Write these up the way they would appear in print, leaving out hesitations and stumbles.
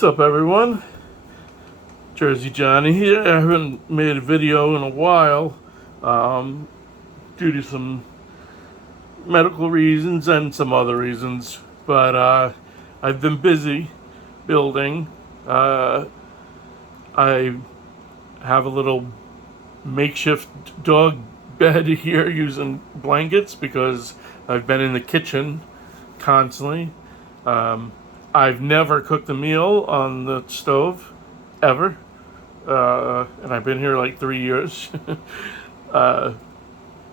What's up, everyone? Jersey Johnny here. I haven't made a video in a while um, due to some medical reasons and some other reasons, but I've been busy building. Uh, I have a little makeshift dog bed here using blankets because I've been in the kitchen constantly. Um, I've never cooked a meal on the stove ever, and I've been here like 3 years. uh,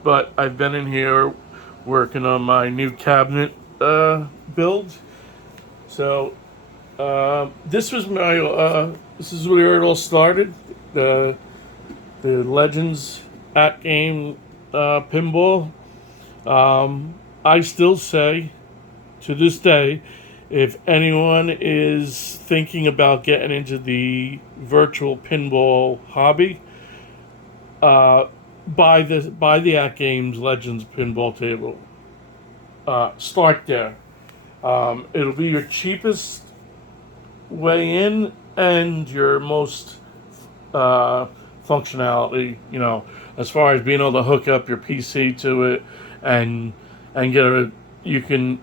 but I've been in here working on my new cabinet build. So this is where it all started. The Legends at Game pinball. I still say to this day, if anyone is thinking about getting into the virtual pinball hobby, buy the At Games Legends pinball table. Start there. It'll be your cheapest way in and your most functionality. As far as being able to hook up your PC to it and get a you can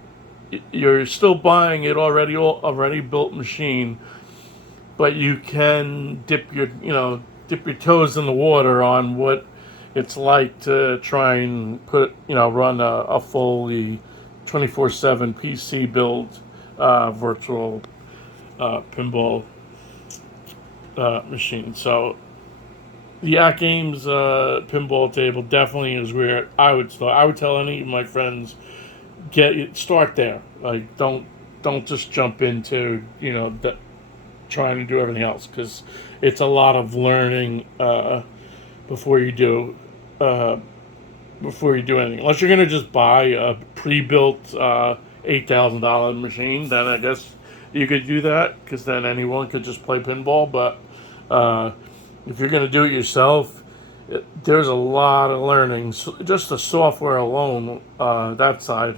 you're still buying it already built machine, but you can dip your toes in the water on what it's like to try and run a fully 24/7 PC build virtual pinball machine. So the At Games pinball table definitely is where I would start. I would tell any of my friends, start there. Like, don't just jump into trying to do everything else, because it's a lot of learning before you do anything. Unless you're gonna just buy a pre-built $8,000 machine, then I guess you could do that, because then anyone could just play pinball. But if you're gonna do it yourself, there's a lot of learning. So just the software alone, that side,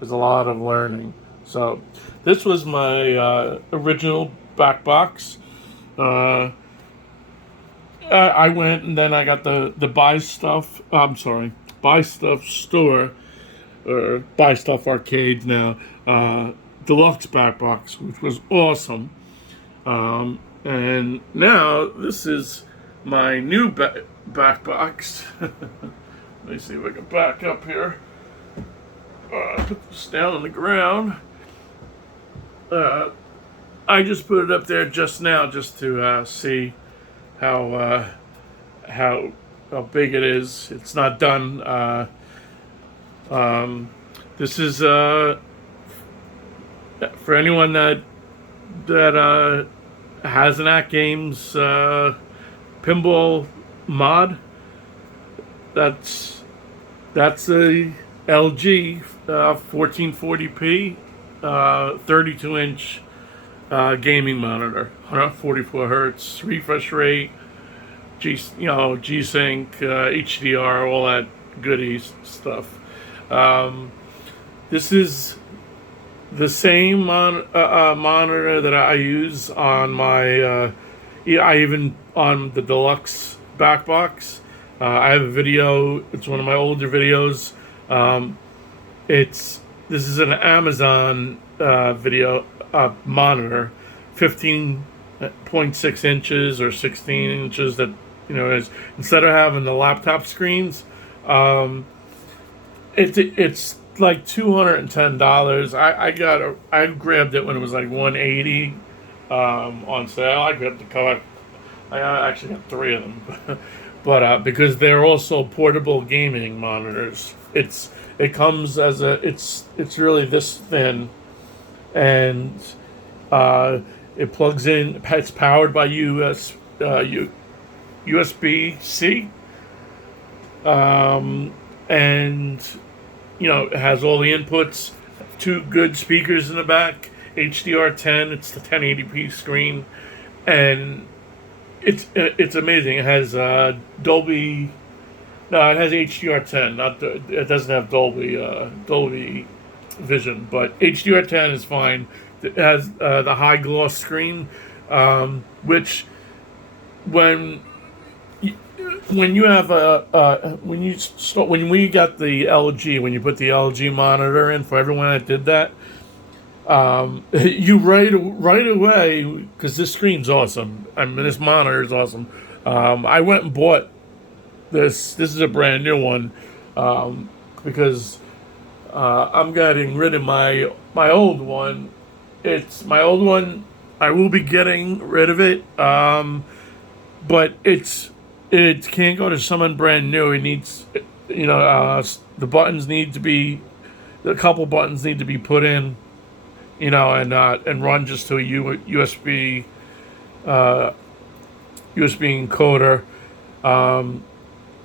there's a lot of learning. So this was my original back box. I went and then I got the Buy Stuff. Buy Stuff store, or Buy Stuff Arcade now. Deluxe back box, which was awesome. And now this is my new back box. Let me see if I can back up here. Put this down on the ground. I just put it up there just now, just to see how big it is. It's not done. This is for anyone that has an At Games pinball mod. That's a LG 1440p 32-inch gaming monitor, 144 hertz refresh rate, G-Sync, HDR, all that goodies stuff. This is the same monitor that I use on my on the deluxe back box. I have a video. It's one of my older videos. This is an Amazon video monitor, 15.6 inches or 16 inches. That is, instead of having the laptop screens, it's like $210. I grabbed it when it was like $180 on sale. I grabbed the cover. I actually got 3 of them, but because they're also portable gaming monitors. It comes as it's really this thin, and it plugs in. It's powered by USB-C, and it has all the inputs. 2 good speakers in the back, HDR10. It's the 1080p screen, and it's amazing. It has Dolby. No, it has HDR10. It doesn't have Dolby Vision, but HDR10 is fine. It has the high gloss screen, which when when you have when we got the LG, when you put the LG monitor in, for everyone that did that, you right away, because this screen's awesome. I mean, this monitor is awesome. I went and bought this. This is a brand new one, because I'm getting rid of my old one. It's my old one. I will be getting rid of it, but it can't go to someone brand new. It needs, the buttons need to be, a couple buttons need to be put in, and run just to a USB encoder.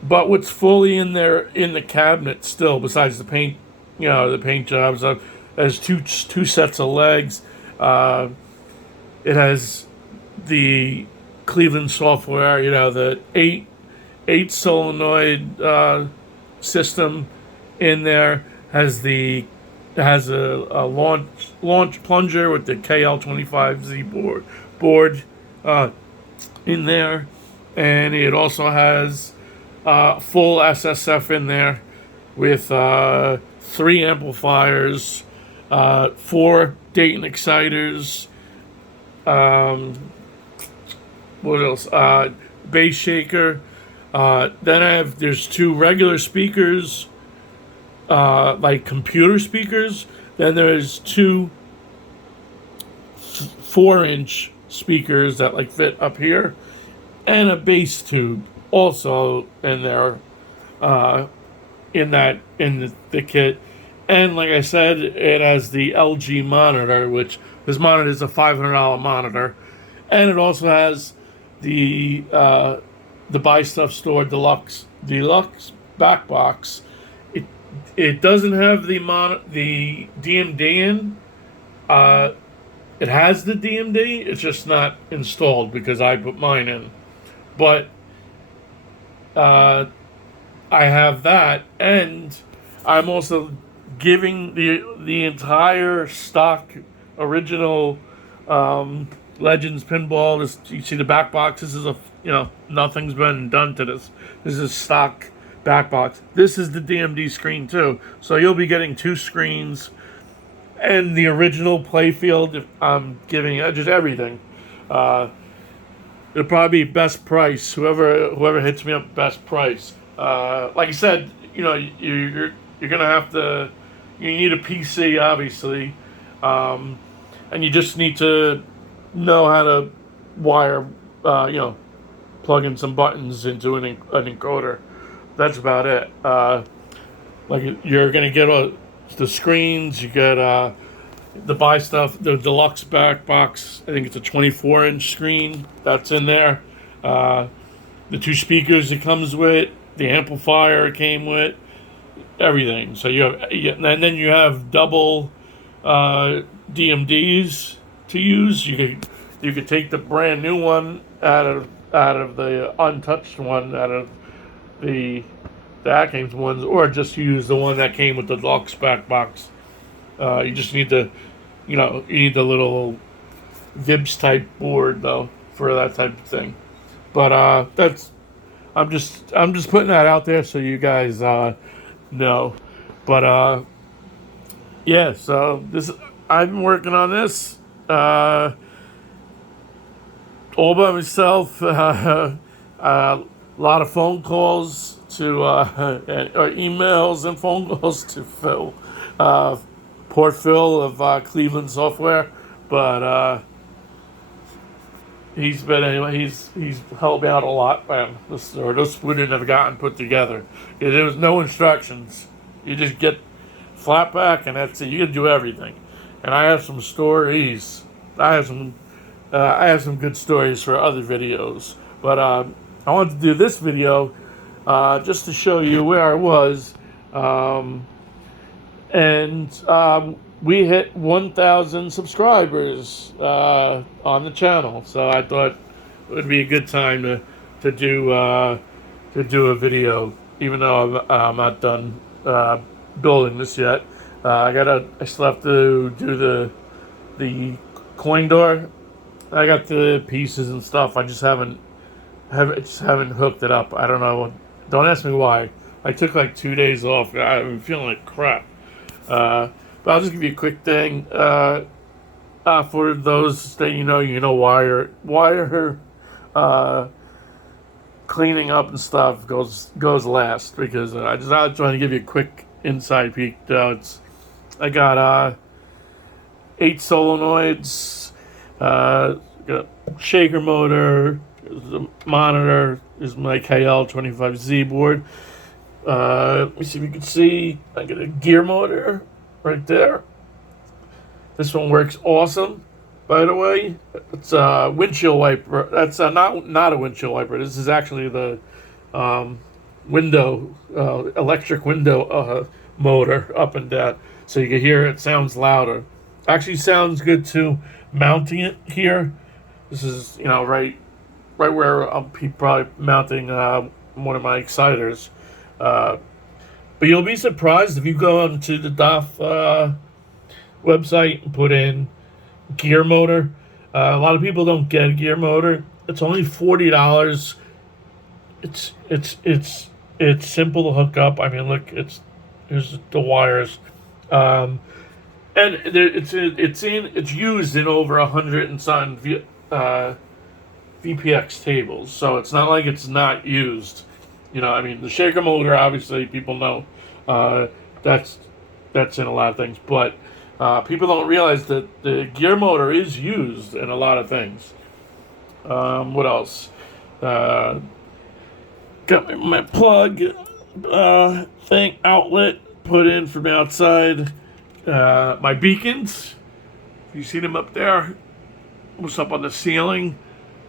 But what's fully in there in the cabinet still, besides the paint, the paint jobs, has two sets of legs. It has the Cleveland software, the eight solenoid system in there. Has a launch plunger with the KL25Z board in there, and it also has full SSF in there with 3 amplifiers, 4 Dayton exciters. What else? Bass shaker. Then there's 2 regular speakers, like computer speakers. Then there's 2 4-inch speakers that like fit up here, and a bass tube also in there, in the kit. And like I said, it has the LG monitor, which this monitor is a $500 monitor, and it also has the Buy Stuff Store deluxe back box. It doesn't have the DMD in. It has the DMD. It's just not installed because I put mine in. But I have that, and I'm also giving the entire stock original Legends pinball. You see the back box. This is nothing's been done to this. This is stock back box. This is the DMD screen too. So you'll be getting 2 screens and the original playfield. I'm giving just everything. It'll probably be best price. Whoever hits me up, best price. Like I said, you're gonna have to. You need a PC, obviously, and you just need to know how to wire. Plug in some buttons into an encoder. That's about it. Like you're gonna get the screens. You get the Buy Stuff, the deluxe back box. I think it's a 24-inch screen that's in there. The 2 speakers it comes with, the amplifier it came with, everything. So and then you have double DMDs to use. You could take the brand new one out of the untouched one, out of the Atkins ones, or just use the one that came with the deluxe back box. You just need you need the little Vibs type board though for that type of thing. But I'm just putting that out there so you guys know. But yeah, so I've been working on this all by myself. A lot of phone calls to or emails and phone calls to Phil. Poor Phil of Cleveland Software, but he's helped me out a lot, man. This wouldn't have gotten put together. There was no instructions. You just get flat back, and that's it. You can do everything. And I have some stories. I have some good stories for other videos, but I wanted to do this video just to show you where I was. And we hit 1,000 subscribers on the channel, so I thought it would be a good time to do a video, even though I'm not done building this yet. I still have to do the coin door. I got the pieces and stuff. I just haven't hooked it up. I don't know. Don't ask me why. I took like 2 days off. I'm feeling like crap. But I'll just give you a quick thing. For those that wire uh, cleaning up and stuff goes last, because I was trying to give you a quick inside peek. I got 8 solenoids, got a shaker motor, the monitor is my KL25Z board. Let me see if you can see. I got a gear motor right there. This one works awesome, by the way. It's a windshield wiper. That's not a windshield wiper. This is actually the window, electric window motor up and down. So you can hear it sounds louder. Actually sounds good too. Mounting it here. This is, right where I'll be probably mounting one of my exciters. But you'll be surprised if you go onto the DAF website and put in gear motor. A lot of people don't get a gear motor. It's only $40. It's simple to hook up. I mean, look, here's the wires, and it's used in over 100 and something VPX tables. So it's not like it's not used. I mean, the shaker motor, obviously, people know that's in a lot of things, but people don't realize that the gear motor is used in a lot of things. What else? Got my plug thing outlet put in from outside. My beacons. You see them up there? What's up on the ceiling?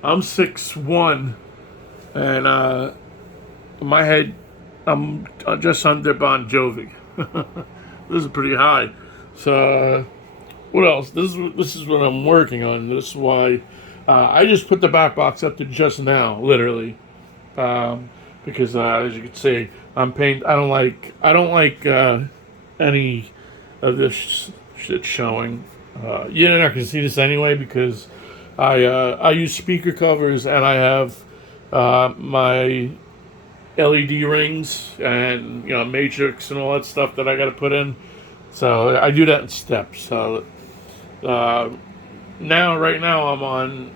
I'm 6'1", and in my head, I'm just under Bon Jovi. This is pretty high. So, what else? This is what I'm working on. This is why I just put the back box up to just now, literally, because as you can see, I'm pained. I don't like any of this shit showing. You're not gonna see this anyway, because I use speaker covers, and I have my LED rings and matrix and all that stuff that I got to put in. So I do that in steps. So right now I'm on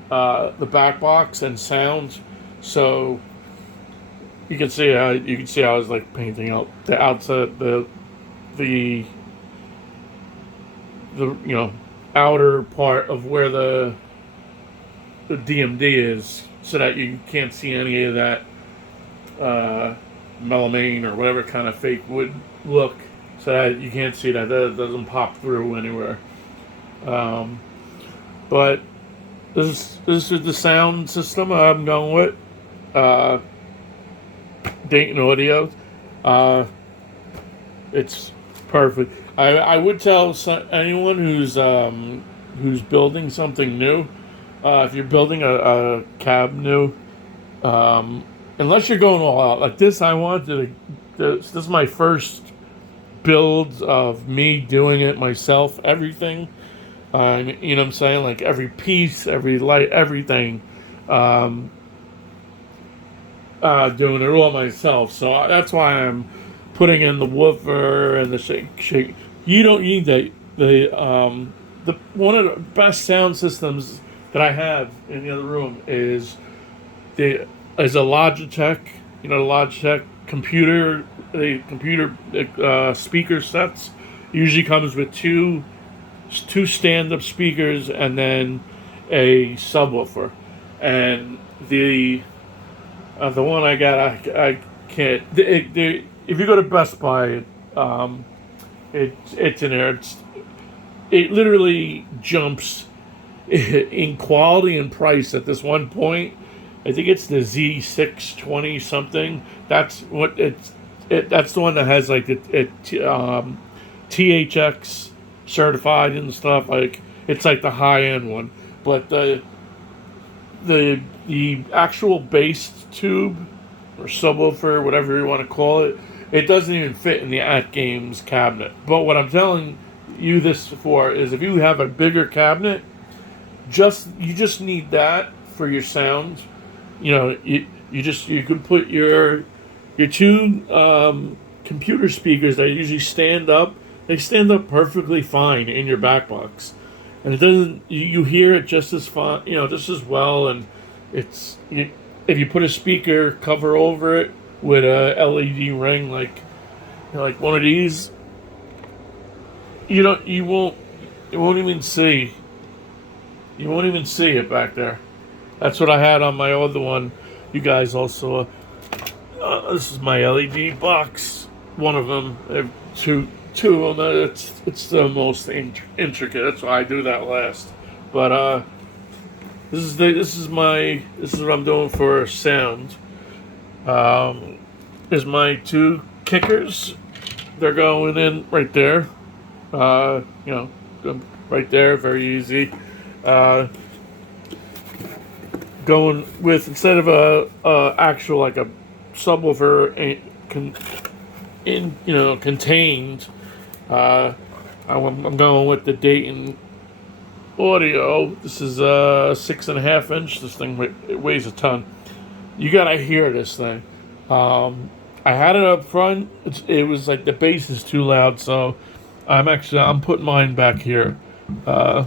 the back box and sound. So you can see how I was like painting out the outside, the outer part of where the DMD is, so that you can't see any of that melamine or whatever kind of fake wood look, so that you can't see that doesn't pop through anywhere. But this is the sound system I'm going with. Dayton Audio. It's perfect. I would tell anyone who's building something new, if you're building a cab new, unless you're going all out like this, this is my first build of me doing it myself. Everything, you know what I'm saying? Like every piece, every light, everything, doing it all myself. So that's why I'm putting in the woofer and the shake. You don't need that. The one of the best sound systems that I have in the other room is a Logitech. The Logitech computer speaker sets. Usually comes with two stand-up speakers and then a subwoofer. And the one I got, I can't. If you go to Best Buy, it's in there. It literally jumps in quality and price at this one point. I think it's the Z620 something. That's what that's the one that has like THX certified and stuff. Like it's like the high end one. But the actual bass tube or subwoofer, whatever you want to call it, it doesn't even fit in the At Games cabinet. But what I'm telling you this for is if you have a bigger cabinet, you just need that for your sound. You can put your two computer speakers that usually stand up. They stand up perfectly fine in your back box, and it doesn't. You hear it just as fine, just as well. And if you put a speaker cover over it with a LED ring, like one of these, you won't even see. You won't even see it back there. That's what I had on my other one. You guys also. This is my LED box. One of them. I have two of them. It's the most intricate. That's why I do that last. But this is what I'm doing for sound. Is my two kickers. They're going in right there. Right there, very easy. Going with, instead of a actual like a subwoofer contained, I'm going with the Dayton Audio. This is a 6.5 inch. This thing it weighs a ton. You gotta hear this thing. I had it up front. It was like the bass is too loud, so I'm putting mine back here. I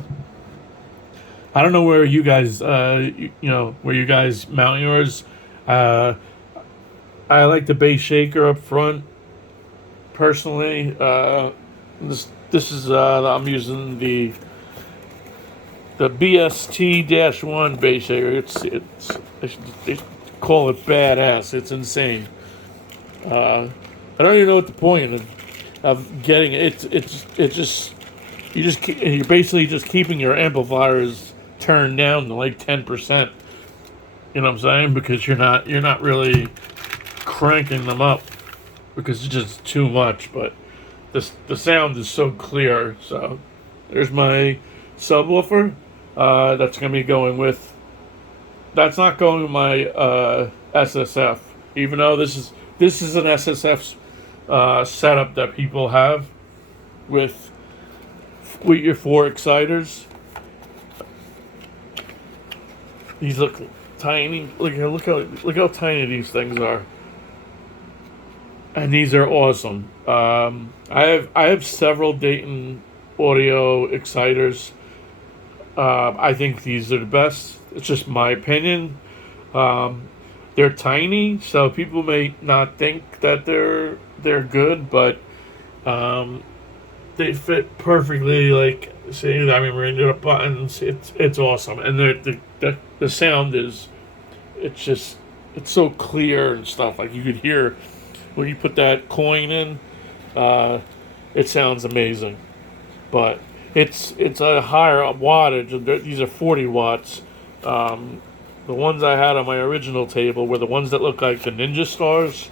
don't know where you guys, where you guys mount yours. I like the bass shaker up front. Personally, this is I'm using the BST-1 bass shaker. They call it badass. It's insane. I don't even know what the point of getting it. You're basically just keeping your amplifiers turned down to like 10%. You know what I'm saying? Because you're not really cranking them up because it's just too much. But the sound is so clear. So there's my subwoofer. That's gonna be going with. That's not going with my SSF. Even though this is an SSF setup that people have with your 4 exciters. These look tiny. Look how tiny these things are. And these are awesome. I have several Dayton Audio exciters. I think these are the best. It's just my opinion. They're tiny, so people may not think that they're good, but they fit perfectly. Like, see, we're into the buttons. It's awesome, and the sound is, it's so clear and stuff. Like you could hear when you put that coin in. It sounds amazing, but it's a higher wattage. These are 40 watts. The ones I had on my original table were the ones that look like the Ninja Stars,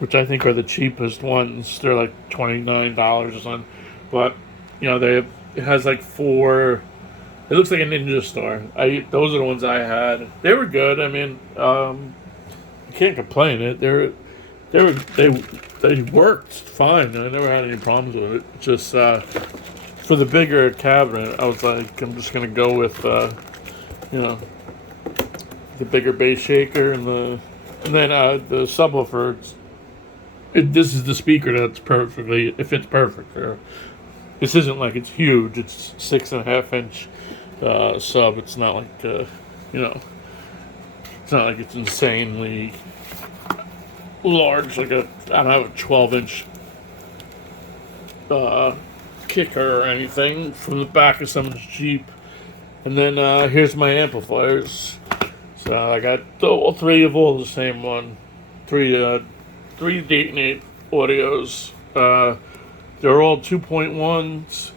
which I think are the cheapest ones. They're like $29 or something. But it has like 4. It looks like a Ninja Star. Those are the ones I had. They were good. I mean, you can't complain. They worked fine. I never had any problems with it. Just for the bigger cabinet, I was like, I'm just gonna go with the bigger bass shaker and then the subwoofer. This is the speaker that's it fits perfect. This isn't like it's huge. It's 6.5 inch sub. It's not like it's not like it's insanely large. Like I don't have a 12-inch kicker or anything from the back of someone's Jeep. And then here's my amplifiers. So I got all 3 of all the same one. 3 Dayton 8 audios. They're all 2.1s.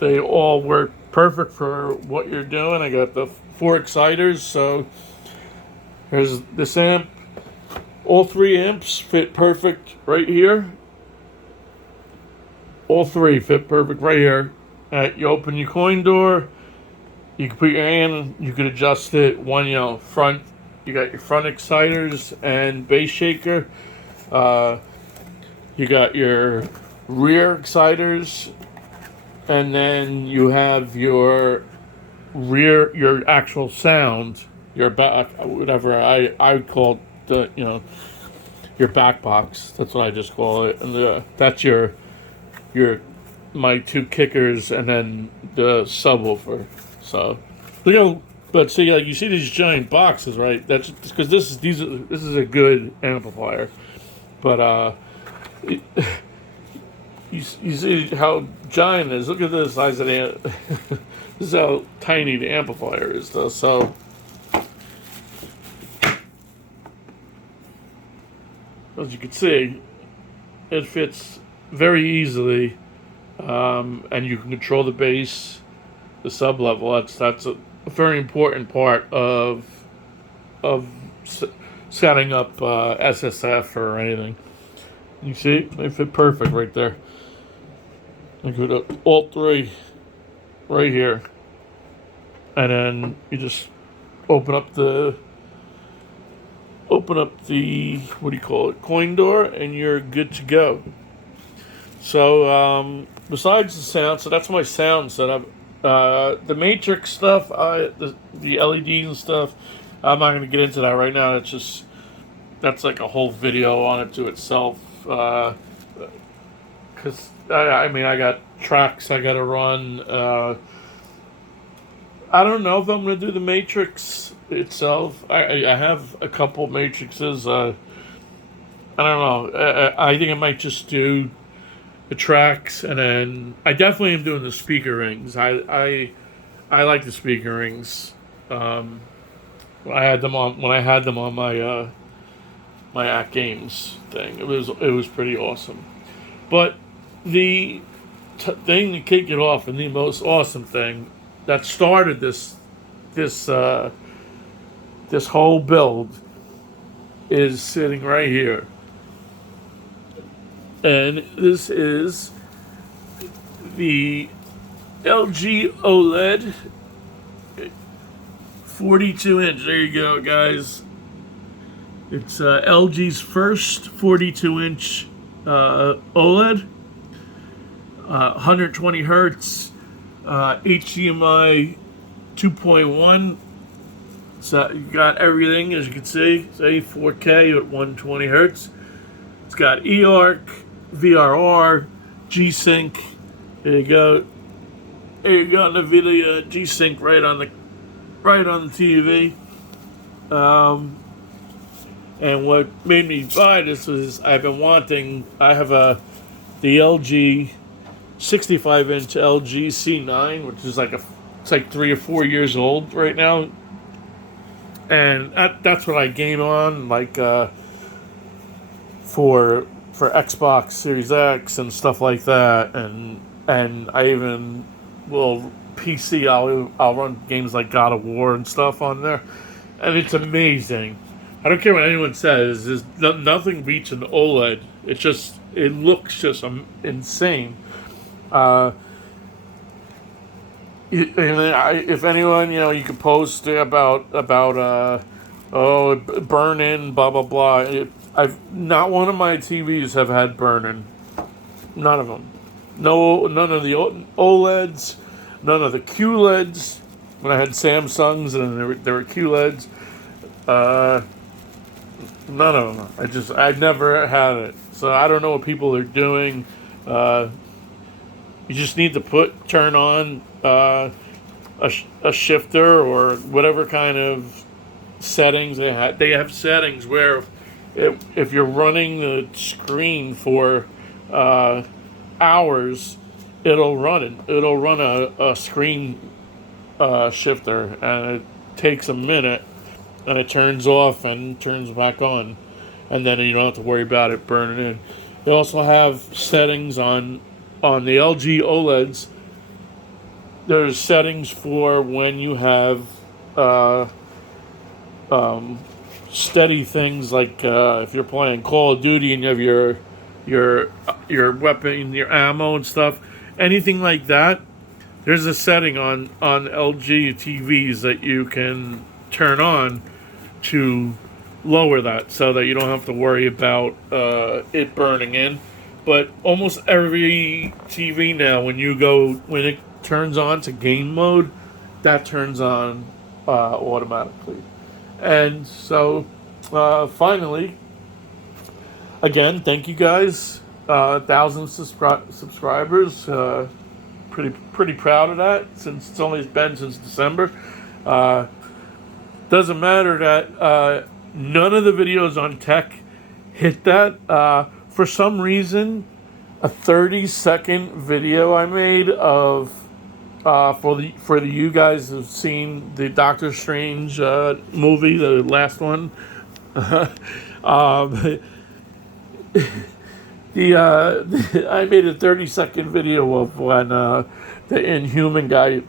They all work perfect for what you're doing. I got the 4 exciters. So here's this amp. All 3 amps fit perfect right here. All 3 fit perfect right here. You open your coin door. You can put your hand. You can adjust it. Front. You got your front exciters and bass shaker. You got your rear exciters, and then you have your your actual sound, your back, whatever I would call the, your back box. That's what I just call it, and that's your my two kickers, and then the subwoofer. So, but see, like you see these giant boxes, right? That's because this is a good amplifier, but you, you see how giant it is. Look at the size of the. This is how tiny the amplifier is, though. So, as you can see, it fits very easily, and you can control the bass, the sub level. That's a very important part of setting up SSF or anything. You see, they fit perfect right there. I go to Alt 3 right here, and then you just open up the what do you call it, coin door, and you're good to go. So besides the sound, so that's my sound setup. The matrix stuff, the LEDs and stuff, I'm not going to get into that right now. That's like a whole video on it to itself. Because I mean, I got tracks I got to run. I don't know if I'm going to do the matrix itself. I have a couple matrices. I don't know. I think I might just do the tracks, and then I definitely am doing the speaker rings. I like the speaker rings. I had them on when I had them on my my At Games thing. It was pretty awesome. But the thing to kick it off, and the most awesome thing that started this whole build, is sitting right here. And this is the LG OLED 42 inch. There you go, guys. It's LG's first 42 inch OLED, 120 hertz, HDMI 2.1. So you got everything, as you can see, say 4K at 120 hertz. It's got eARC, VRR, G-Sync. There you go. There you go, NVIDIA G-Sync right on the TV. And what made me buy this was I have the LG 65-inch LG C9, which is it's like 3 or 4 years old right now, and that's what I game on, like for Xbox Series X and stuff like that, and I even will PC. I'll run games like God of War and stuff on there, and it's amazing. I don't care what anyone says. Nothing beats an OLED. It looks just insane. If anyone, you could post about burn in, blah blah blah. Not one of my TVs have had burn in. None of them. None of the OLEDs. None of the QLEDs. When I had Samsungs and there were QLEDs. None of them. I've never had it. So I don't know what people are doing. You just need to turn on a shifter or whatever kind of settings they have. They have settings where if you're running the screen for hours, it'll run a screen shifter, and it takes a minute, and it turns off and turns back on, and then you don't have to worry about it burning in. They also have settings on the LG OLEDs. There's settings for when you have steady things, like if you're playing Call of Duty and you have your weapon, your ammo and stuff, anything like that. There's a setting on LG TVs that you can turn on to lower that, so that you don't have to worry about it burning in. but almost every TV now, when it turns on to game mode, that turns on automatically. And so, finally, again, thank you guys. 1,000 subscribers. Pretty proud of that, since it's only been since December. Doesn't matter that none of the videos on tech hit that. For some reason, a 30-second video I made of for the you guys who've seen the Doctor Strange movie, the last one. um, I made a 30-second video of when the Inhuman guy,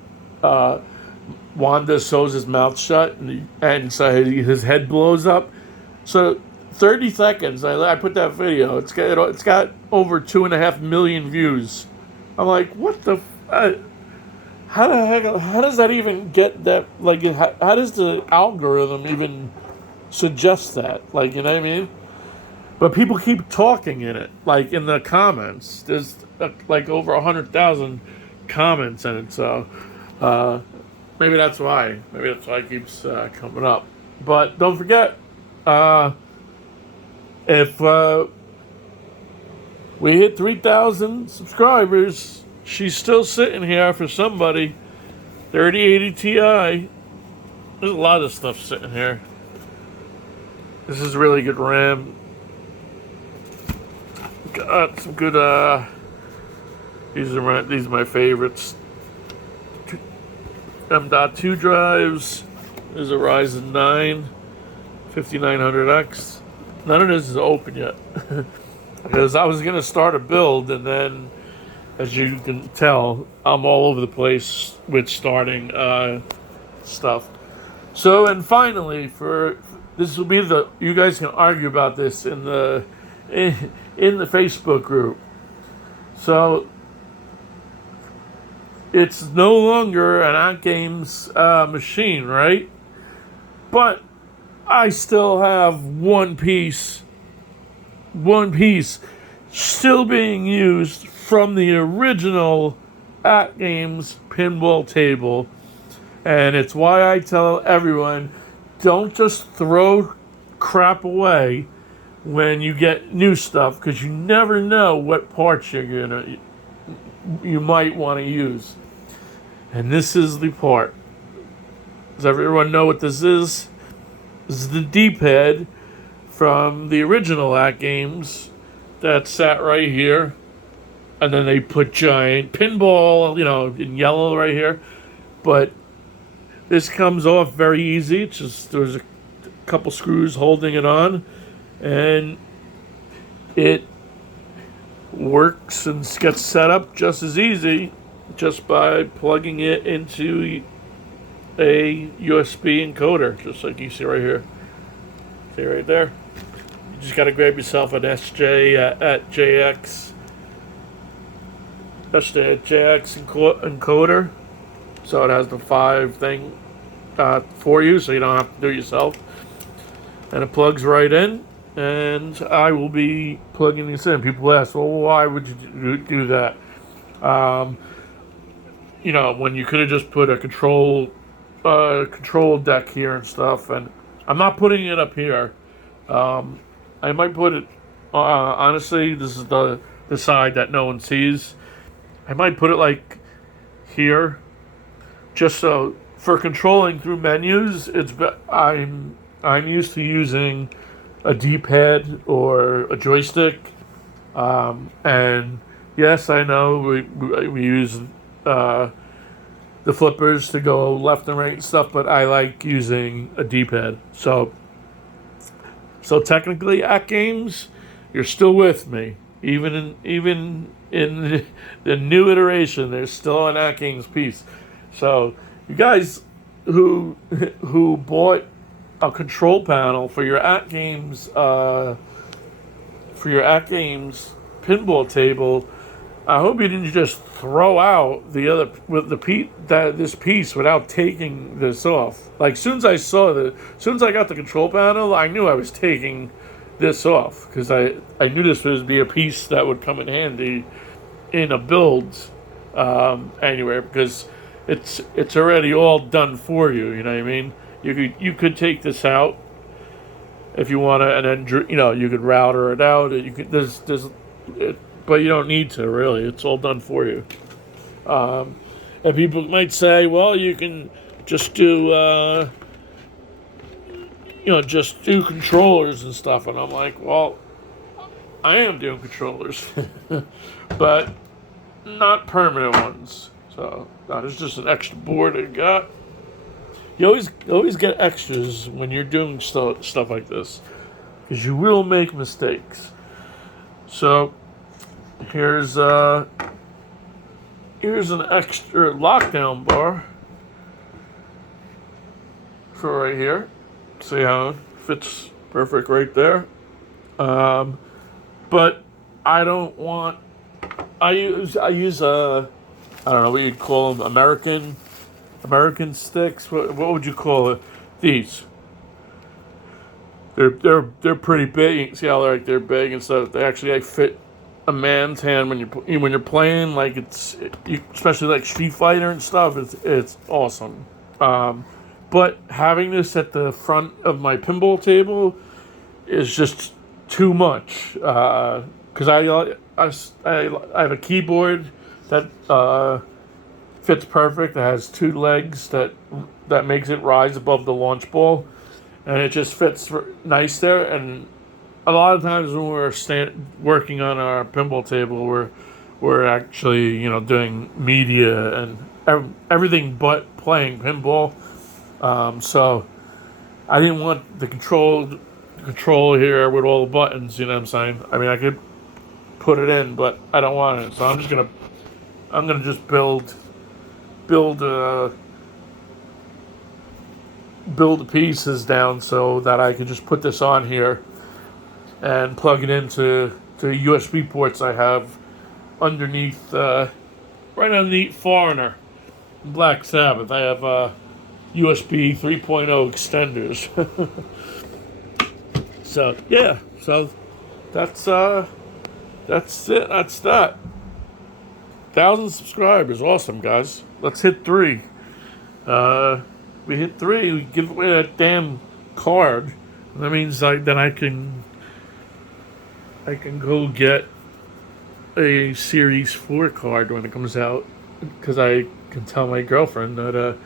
Wanda sews his mouth shut, and so his head blows up. So 30 seconds, I put that video. It's got over 2.5 million views. I'm like, what the? How the heck? How does that even get that? Like, how does the algorithm even suggest that? Like, you know what I mean? But people keep talking in it, like in the comments. There's like over 100,000 comments in it, so maybe that's why. Maybe that's why it keeps coming up. But don't forget, if we hit 3,000 subscribers, she's still sitting here for somebody. 3080 Ti. There's a lot of stuff sitting here. This is really good RAM. Got some good, these are my favorites. M.2 drives. There's a Ryzen 9 5900X. None of this is open yet. Because I was going to start a build, and then, as you can tell, I'm all over the place with starting stuff. So, and finally, this will be you guys can argue about this in the Facebook group. So it's no longer an AtGames machine, right? But I still have one piece still being used from the original AtGames pinball table. And it's why I tell everyone, don't just throw crap away when you get new stuff, because you never know what parts you might want to use. And this is the part. Does everyone know what this is? This is the D-pad from the original AtGames that sat right here. And then they put giant pinball, in yellow right here. But this comes off very easy. It's just there's a couple screws holding it on. And it works and gets set up just as easy just by plugging it into a USB encoder, just like you see right here. See right there? You just got to grab yourself an SJ encoder. So it has the 5 thing for you, so you don't have to do it yourself. And it plugs right in. And I will be plugging this in. People ask, well, why would you do that? When you could have just put a control deck here and stuff. And I'm not putting it up here. I might put it, honestly, this is the side that no one sees. I might put it like here, just so for controlling through menus. I'm used to using a D-pad or a joystick, and yes, I know we use the flippers to go left and right and stuff, but I like using a D-pad. So technically, AtGames, you're still with me, even in the new iteration. There's still an AtGames piece. So you guys who bought a control panel for your AtGames pinball table, I hope you didn't just throw out this piece without taking this off. Like, soon as I got the control panel, I knew I was taking this off because I knew this would be a piece that would come in handy in a build anywhere because it's already all done for you. You know what I mean? You could take this out if you want to, and then you could router it out. You could but you don't need to really. It's all done for you. And people might say, well, you can just do just do controllers and stuff, and I'm like, well, I am doing controllers, but not permanent ones. So that is just an extra board I got. You always get extras when you're doing stuff like this, because you will make mistakes. So here's an extra lockdown bar for right here. See how it fits perfect right there. But I don't want. I use I don't know what you'd call them, American sticks. What would you call it? These. They're pretty big. See how they're big and stuff. They actually fit a man's hand when you're playing. Like especially like Street Fighter and stuff. It's awesome. But having this at the front of my pinball table is just too much. Because I have a keyboard that fits perfect. It has two legs that makes it rise above the launch ball, and it just fits nice there. And a lot of times when we're working on our pinball table, we're actually doing media and everything but playing pinball. So I didn't want the control here with all the buttons. You know what I'm saying? I mean, I could put it in, but I don't want it. So I'm gonna just build the pieces down so that I can just put this on here and plug it into USB ports I have underneath, right underneath Foreigner, Black Sabbath. I have USB 3.0 extenders. So yeah, so that's it. That's that. 1,000 subscribers, awesome, guys. Let's hit 3. We hit 3. We give away that damn card. That means then I can go get a Series 4 card when it comes out, because I can tell my girlfriend that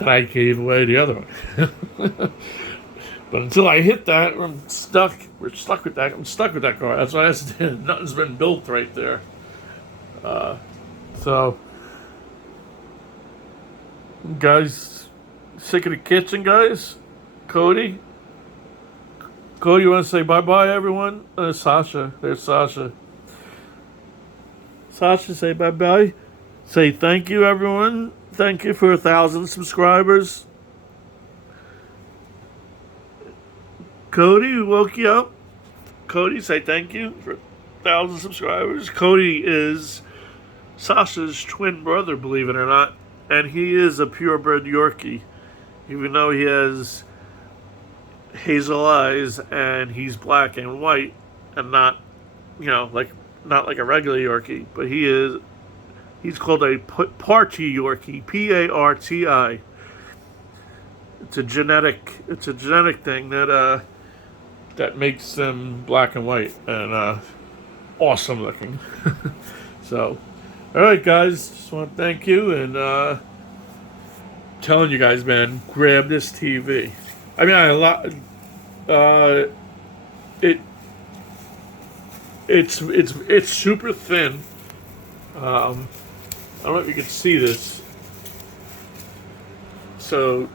I gave away the other one. But until I hit that, I'm stuck. We're stuck with that. I'm stuck with that car. That's why I said nothing's been built right there. So, guys, sick of the kitchen, guys? Cody, you want to say bye-bye, everyone? Sasha. There's Sasha. Sasha, say bye-bye. Say thank you, everyone. Thank you for 1,000 subscribers. Cody, we woke you up. Cody, say thank you for 1,000 subscribers. Cody is Sasha's twin brother, believe it or not. And he is a purebred Yorkie. Even though he has hazel eyes and he's black and white and not like a regular Yorkie. But he's called a Parti Yorkie, Parti. It's a genetic thing that makes them black and white and awesome looking. So, all right, guys, just want to thank you and telling you guys, man, grab this TV. I mean, it's super thin. I don't know if you can see this. So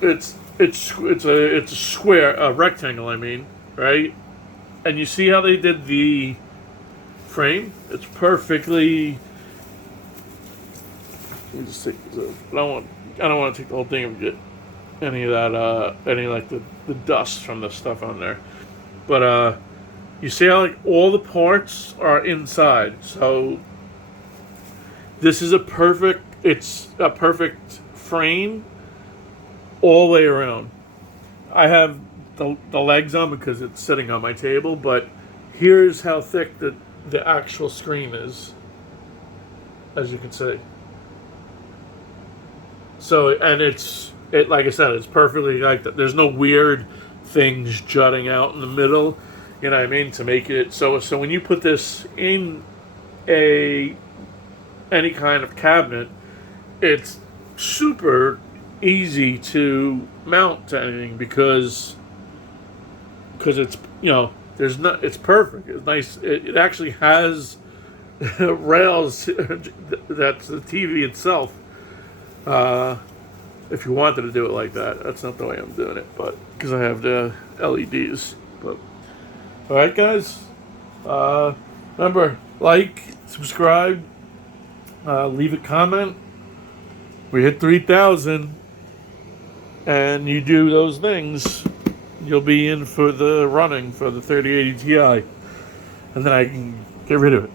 it's a square, a rectangle. I mean, right? And you see how they did the frame? It's perfectly. Let me just take this off. I don't want to take the whole thing and get any of that, any like the dust from the stuff on there. But you see how like all the parts are inside. So this is it's a perfect frame all the way around. I have the legs on because it's sitting on my table, but here's how thick the actual screen is, as you can see. So, and it like I said, it's perfectly like that. There's no weird things jutting out in the middle, you know what I mean, to make it so when you put this in any kind of cabinet, it's super easy to mount to anything because it's, you know, there's not, it's perfect, it's nice, it actually has rails. That's the TV itself. If you wanted to do it like that, that's not the way I'm doing it, but because I have the LEDs. But all right, guys, remember, like, subscribe, leave a comment. We hit 3,000, and you do those things, you'll be in for the running for the 3080 Ti, and then I can get rid of it.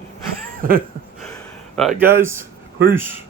All right, guys, peace.